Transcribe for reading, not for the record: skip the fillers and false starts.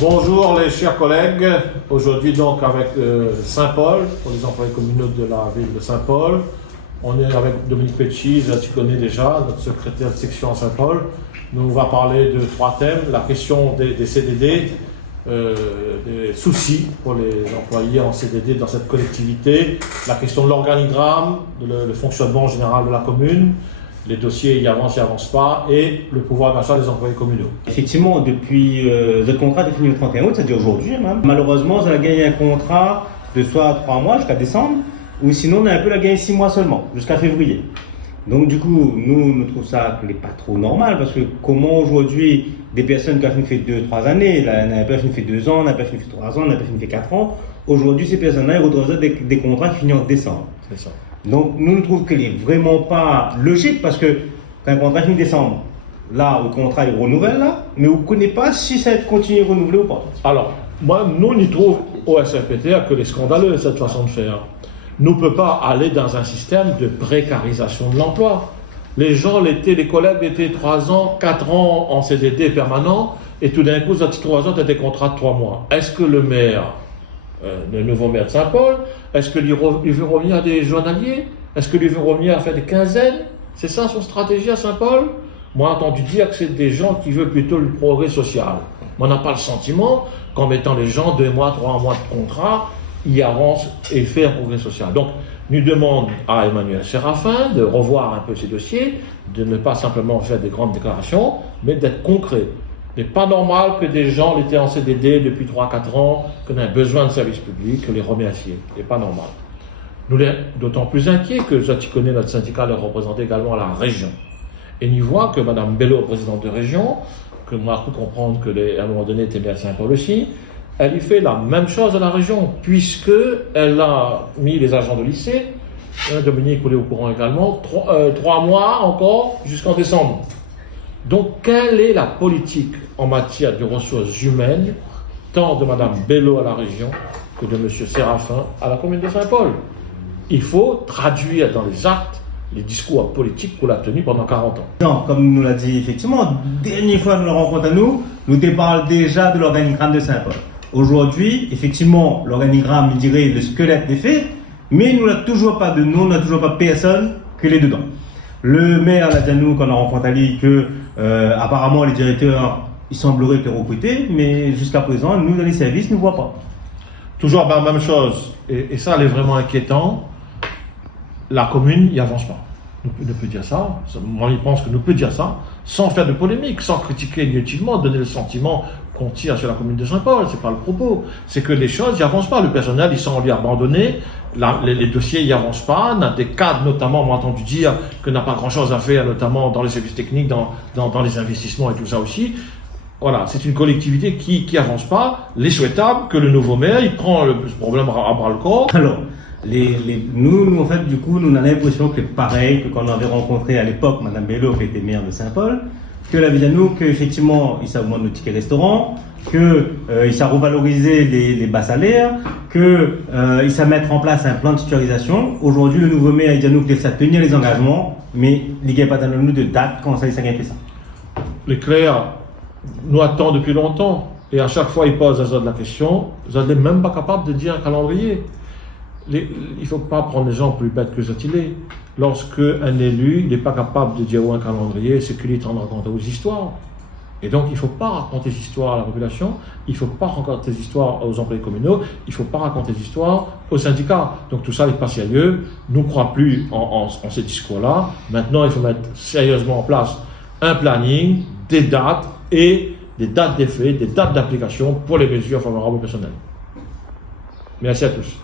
Bonjour les chers collègues, aujourd'hui donc avec Saint-Paul, pour les employés communaux de la ville de Saint-Paul. On est avec Dominique Pecci, tu connais déjà, notre secrétaire de section à Saint-Paul. Nous va parler de 3 thèmes, la question des CDD, des soucis pour les employés en CDD dans cette collectivité, la question de l'organigramme, le fonctionnement général de la commune, les dossiers y avancent pas, et le pouvoir d'achat des employés communaux. Effectivement, depuis le contrat défini le 31 août, c'est-à-dire aujourd'hui même, malheureusement, on a gagné un contrat de soit 3 mois jusqu'à décembre, ou sinon on a un peu la gagné 6 mois seulement, jusqu'à février. Donc du coup, nous trouvons ça pas trop normal, parce que comment aujourd'hui, des personnes qui ont fait 2-3 années, là, on a personne qui fait 2 ans, on a personne qui fait 3 ans, on a personne qui fait 4 ans, aujourd'hui ces personnes-là, ils retrouvent des contrats qui finissent en décembre. C'est ça. Donc nous trouvons qu'il n'est vraiment pas logique, parce que quand un contrat finit en décembre, là, le contrat est renouvelle, là, mais on ne connaît pas si ça va continuer à renouveler ou pas. Alors, nous y trouvons au SFPTA que les scandaleux, cette façon de faire. Nous ne pouvons pas aller dans un système de précarisation de l'emploi. Les gens, les collègues étaient 3 ans, 4 ans en CDD permanent, et tout d'un coup, ça 3 ans, tu as des contrats de 3 mois. Est-ce que le maire, le nouveau maire de Saint-Paul, est-ce qu'il veut revenir à des journaliers? Est-ce qu'il veut revenir à faire des quinzaines? C'est ça son stratégie à Saint-Paul? Moi, j'ai entendu dire que c'est des gens qui veulent plutôt le progrès social. Moi, on n'a pas le sentiment qu'en mettant les gens 2 mois, 3 mois de contrat, ils avancent et font un progrès social. Donc, nous demandons à Emmanuel Séraphin de revoir un peu ses dossiers, de ne pas simplement faire des grandes déclarations, mais d'être concret. Il n'est pas normal que des gens étaient en CDD depuis 3-4 ans, qu'on ait besoin de services publics, que les remercier. Ce n'est pas normal. Nous sommes d'autant plus inquiets que Zatikone, notre syndicat, le représente également à la région. Et nous voit que Mme Bello, présidente de région, que moi j'ai cru comprendre qu'à un moment donné était bien à Saint-Paul aussi, elle y fait la même chose à la région, puisqu'elle a mis les agents de lycée, Dominique, vous l'êtes au courant également, 3 mois encore jusqu'en décembre. Donc, quelle est la politique en matière de ressources humaines, tant de Mme Bello à la région que de M. Séraphin à la commune de Saint-Paul? Il faut traduire dans les actes les discours politiques qu'on a tenus pendant 40 ans. Non, comme nous l'a dit effectivement, dernière fois que nous le rencontrons à nous parlons déjà de l'organigramme de Saint-Paul. Aujourd'hui, effectivement, l'organigramme, il dirait le squelette est fait, mais nous n'avons toujours pas de nom, on n'a toujours pas personne que les dedans. Le maire a dit à nous, qu'on a rencontré à lui, que apparemment les directeurs, ils sembleraient être recrutés, mais jusqu'à présent, nous dans les services, nous ne voyons pas. Toujours la même chose, et ça, elle est vraiment inquiétant. La commune n'y avance pas. Nous peut dire ça, moi je pense que nous peut dire ça, sans faire de polémique, sans critiquer inutilement, donner le sentiment qu'on tire sur la commune de Saint-Paul, c'est pas le propos. C'est que les choses n'y avancent pas, le personnel, ils sont abandonnés, les dossiers n'y avancent pas, on a des cadres notamment, on m'a entendu dire que n'a pas grand-chose à faire, notamment dans les services techniques, dans les investissements et tout ça aussi. Voilà, c'est une collectivité qui avance pas. Il est souhaitable que le nouveau maire, il prend le problème à bras le corps. Alors, nous, en fait, du coup, nous avons l'impression que pareil, que quand on avait rencontré à l'époque Mme Bello, qui était maire de Saint-Paul, qu'elle avait dit à nous qu'effectivement, il s'augmente le ticket restaurant, qu'il s'est revalorisé les bas salaires, qu'il s'est mettre en place un plan de titularisation. Aujourd'hui, le nouveau maire, il dit à nous qu'il s'est tenir les engagements, mais il n'y a pas nous de date quand ça fait ça. L'éclair nous attend depuis longtemps, et à chaque fois, il pose à Zod la question, Zod n'est même pas capable de dire un calendrier. Il ne faut pas prendre les gens plus bêtes que ce qu'il est. Lorsque un élu n'est pas capable de dire un calendrier, c'est qu'il est en train de raconter aux histoires. Et donc, il ne faut pas raconter des histoires à la population, il ne faut pas raconter des histoires aux employés communaux, il ne faut pas raconter des histoires aux syndicats. Donc, tout ça n'est pas sérieux. Nous ne croyons plus en ces discours-là. Maintenant, il faut mettre sérieusement en place un planning, des dates et des dates d'effet, des dates d'application pour les mesures favorables au personnel. Merci à tous.